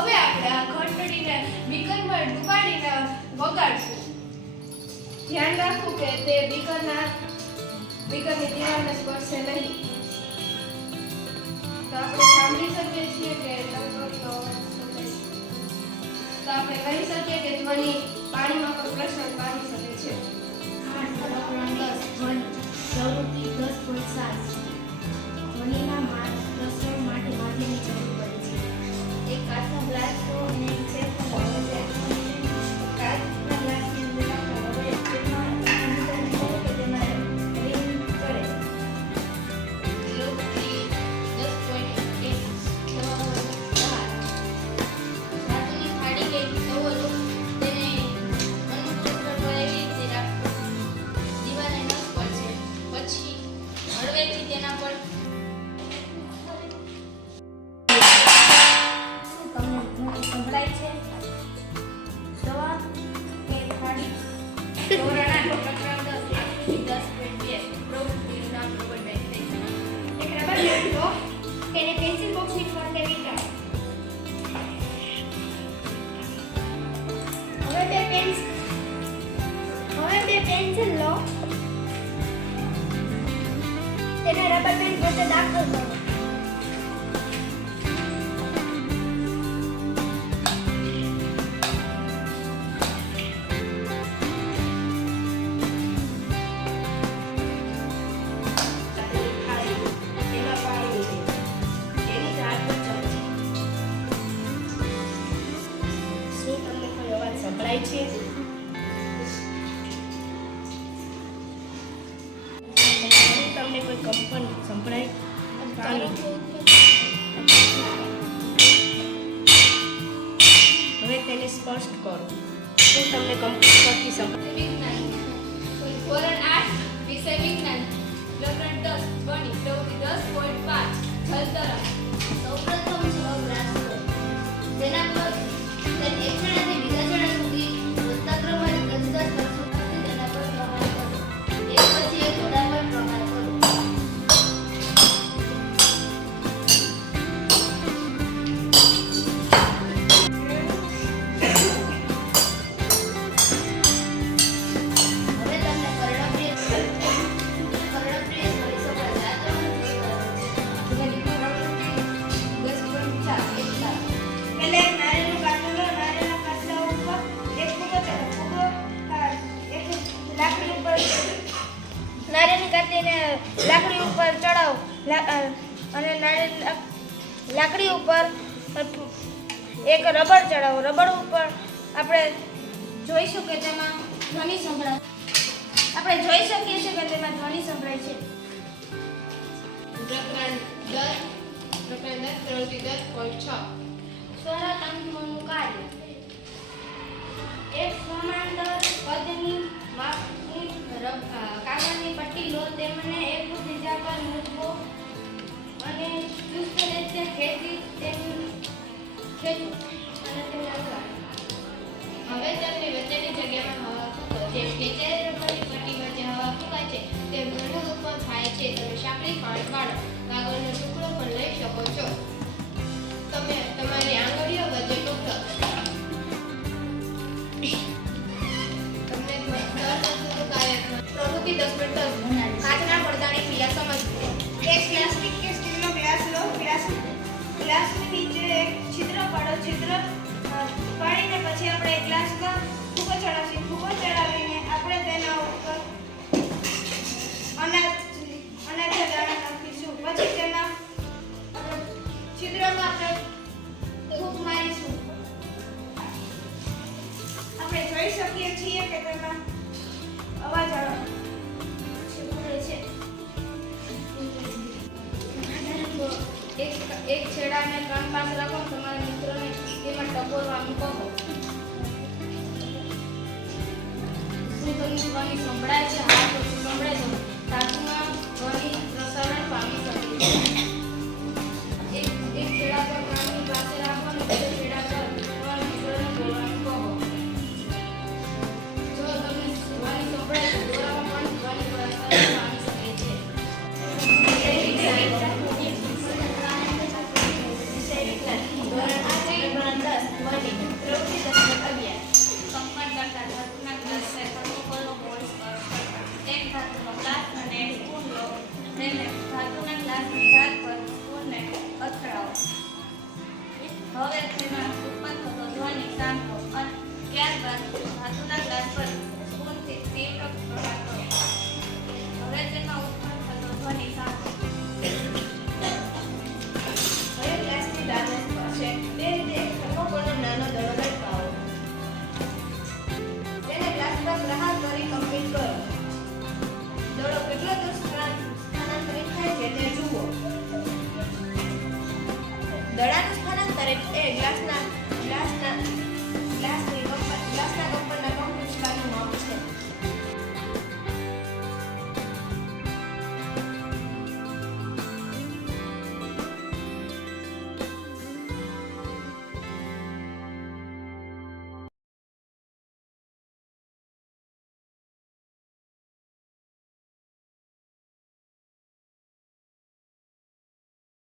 હવે આપણે આ ઘંટડીને બીકરમાં ડૂબાડીને વગાડશું. ધ્યાન રાખવું કે તે બીકરની દિવાલને સ્પર્શે નહીં. તો આપણે સાંભળી શકીએ છીએ કે તો આપણે કહી શકીએ કે ધ્વનિ પાણીમાં પણ પ્રસરણ પામી શકે છે. પ્રવૃત્તિ 10.7 ધ્વનિના પ્રસરણ માટે માધ્યમની જરૂર પડે છે. એક કાચનો ગ્લાસ લો અને એક સેફનો કાચના ગ્લાસની અંદર રાખો. હવે તેમાં અનુસરણ કરો કે તેમાં રીંગ પડે. પ્રવૃત્તિ 10.1 ધાતુની થાળી કે તવો લો, તેને અનુકૂળ પર એવી રીતે રાખો દિવાલે ન સ્પર્શે. પછી હળવેથી તેના પર સંભળાય છે દવા કે થાળી. ધોરણાનો પ્રકરણ 10.2 પ્રવૃત્તિનું નામ રબર બેન્ડ થઈ છે. એક રબર બેન્ડ લો, તેને પેન્સિલ બોક્સની ફરતે વીંટાળો. હવે બે પેન્સિલ લો, તેને રબર બેન્ડ વચ્ચે દાખલ કરો. સંભળાય છે? તમને કોઈ કંપન સંભળાય? હવે તેને સ્પષ્ટ કરો. શું તમને કંપન પરથી સંભળાય? વિજ્ઞાન ધોરણ 8 વિષય વિજ્ઞાન પ્રકરણ 10 ધ્વનિ પ્રવૃત્તિ 10.5 જલતરંગ. સૌપ્રથમ ગ્લાસ લો, તેના પર એક છેડાથી બીજા છેડા સુધી વધતા ક્રમે 10 સુધી તેના પર પ્રહાર કરો. એક પછી એક ઘોડા પર પ્રહાર કરો. હવે તમને કર્ણપ્રિય કરી શકાય. આ ત્રણ ધ્વનિ પ્રવૃત્તિ 10.4 એકતા. પહેલા એક નારિયેળનું કાતરું લો, નારિયેળના કાતરા ઉપર એક લાકડી ઉપર નારિયેળની કાતરીને લાકડી ઉપર ચડાવો અને લાકડી ઉપર એક રબર ચડાવો. રબર ઉપર આપણે જોઈશું કે તેમાં ધ્વનિ સંભળાય. આપણે જોઈ શકીએ છીએ કે તેમાં ધ્વનિ સંભળાય છે. પ્રકરણ 10 પ્રવૃત્તિ 10.6 સ્વરતંતુઓનું કાર્ય. એક સમાંતર પદની માપની કાગળની પટ્ટી લો, તેમને એક બીજા પર મૂકવો અને ચુસ્ત રીતે ખેંચો અને તેને લગાડો. હવે તેમની વચ્ચેની જગ્યામાં હવા ફૂંકો. જેમ ખેંચાયેલી રબરની પટ્ટી વચ્ચે હવા ફૂંકાય છે તેમ ઘણું ઉત્પન્ન થાય છે. તમે સાંકડી પાણી પાડો, કાગળનો ટુકડો પણ લઈ શકો છો. તમે તમારી આંગળીઓ વચ્ચે ટૂંકો. તમને સ્વરતંતુનું કાર્ય પ્રવૃત્તિ 10.10 કાચના પડદાની ક્રિયા સમજવી. એક પ્લાસ્ટિક કે સ્ટીલનો ગ્લાસ લો, ગ્લાસની નીચે એક છિદ્ર પાડો. છિદ્ર પાડીને પછી આપણે ગ્લાસમાં ફૂંકો ચડાવીશું. ફૂંકો ચડાવીને આપણે તેના ઉપર અનાજના દાણા નાખીશું. પછી તેમાં છિદ્રમાં આપણે ફૂંક મારીશું. આપણે જોઈ શકીએ છીએ કે તેમાં અવાજ આવે છે. એક છેડાને કાન પાસે રાખો, તમારા મિત્રોને તેમાં ટકોરવાનું કહો. શું તમને ધ્વનિ સંભળાય છે? હા, તો સંભળાય છે. ધાતુમાં ધ્વનિ પ્રસારણ પામી શકે છે. એક છેડા પર કાનની પાસે રાખો અને બીજા છેડા પર તમારા મિત્રોને બોલવાનું કહો. જો તમને ધ્વનિ સંભળાય તો દોરામાં પણ ધ્વનિ પ્રસારણ પામી શકે છે. ધોરણ 8 એ ગ્લાસની કપ